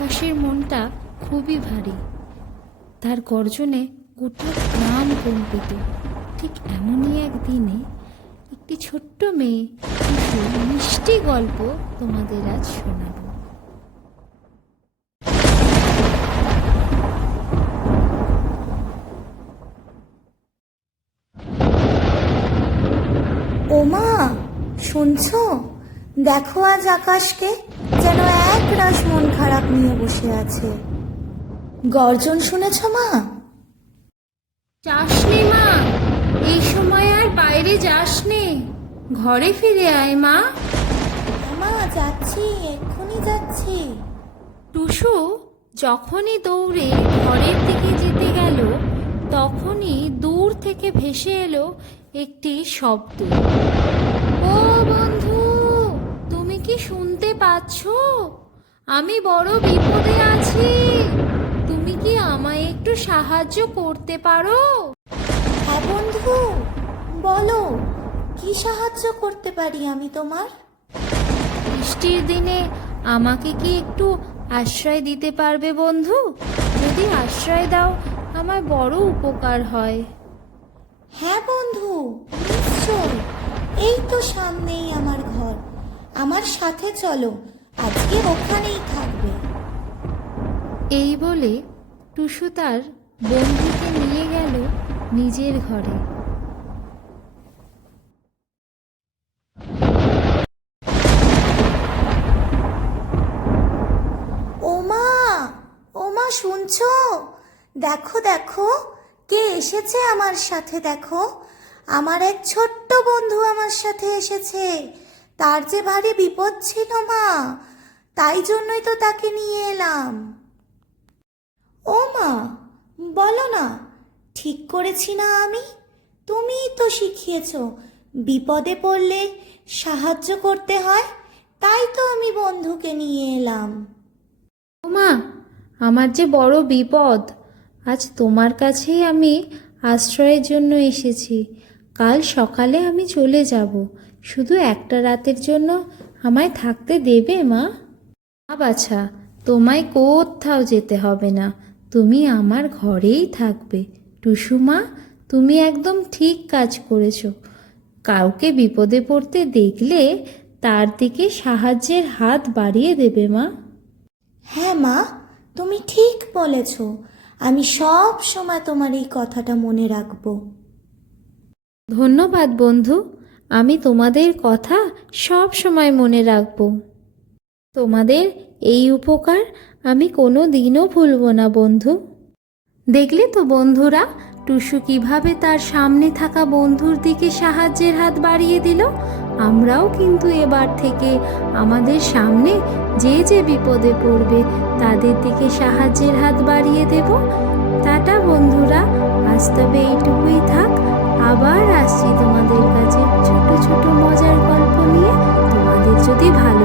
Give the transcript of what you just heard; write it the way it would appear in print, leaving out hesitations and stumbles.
আকাশের মনটা খুবই ভারী। তার গর্জনে গোটা গ্রাম কম্পিত। ঠিক এমনই একদিনে একটি ছোট্ট মেয়ে টুসু মিষ্টি গল্প তোমাদের আজ শোনাবো। ওমা, শুনছো? দেখো আজ আকাশকে, যেন এক রাশ মন খারাপ নিয়ে বসে আছে। গর্জন শুনেছ মা? যাসনে মা, এই সময় আর বাইরে যাসনে, ঘরে ফিরে আয় মা। মা, যাচ্ছি, এক্ষুনি যাচ্ছি। টুসু যখনই দৌড়ে ঘরের দিকে যেতে গেল, তখনই দূর থেকে ভেসে এলো একটি শব্দ। ও বন্ধু, তুমি কি শুনতে পাচ্ছ? আমি বড় বিপদে আছি। তুমি কি আমায় একটু সাহায্য করতে পারো? হ্যাঁ বন্ধু, বলো, কি সাহায্য করতে পারি আমি তোমার? বৃষ্টির দিনে আমাকে কি একটু আশ্রয় দিতে পারবে বন্ধু? যদি আশ্রয় দাও, আমার বড় উপকার হয়। হ্যাঁ বন্ধু, নিশ্চয়। এই তো সামনেই আমার ঘর, আমার সাথে চলো, আজকে ওখানেই থাকবে। এই বলে টুসু তার বন্ধুকে নিয়ে গেল নিজের ঘরে। ওমা, ওমা, শুনছো? দেখো দেখো, কে এসেছে আমার সাথে। দেখো, আমার এক ছোট্ট বন্ধু আমার সাথে এসেছে। তার যে ভারী বিপদ ছিল মা, তাই জন্যই তো তাকে নিয়ে এলাম। ও মা, বলো না, ঠিক করেছি না আমি? তুমিই তো শিখিয়েছ বিপদে পড়লে সাহায্য করতে হয়, তাই তো আমি বন্ধুকে নিয়ে এলাম। মা, আমার যে বড় বিপদ, আজ তোমার কাছেই আমি আশ্রয়ের জন্য এসেছি। কাল সকালে আমি চলে যাব, শুধু একটা রাতের জন্য আমায় থাকতে দেবে মা? বাছা, তোমায় কোথাও যেতে হবে না, তুমি আমার ঘরেই থাকবে। টুসু মা, তুমি একদম ঠিক কাজ করেছো। কাউকে বিপদে পড়তে দেখলে তার দিকে সাহায্যের হাত বাড়িয়ে দেবে মা। হ্যাঁ মা, তুমি ঠিক বলেছ। আমি সব সময় তোমার এই কথাটা মনে রাখবো। ধন্যবাদ বন্ধু, আমি তোমাদের কথা সব সময় মনে রাখব। তোমাদের এই উপকার আমি কোনো দিনও ভুলব না বন্ধু। দেখলে তো বন্ধুরা, টুসু কিভাবে তার সামনে থাকা বন্ধুর দিকে সাহায্যের হাত বাড়িয়ে দিল। আমরাও কিন্তু এবার থেকে আমাদের সামনে যে যে বিপদে পড়বে তাদের দিকে সাহায্যের হাত বাড়িয়ে দেব। টাটা বন্ধুরা, আজ তবে এইটুকুই থাক। আবার আসছি তোমাদের কাছে ছোট ছোট মজার গল্প নিয়ে। তোমাদের যদি ভালো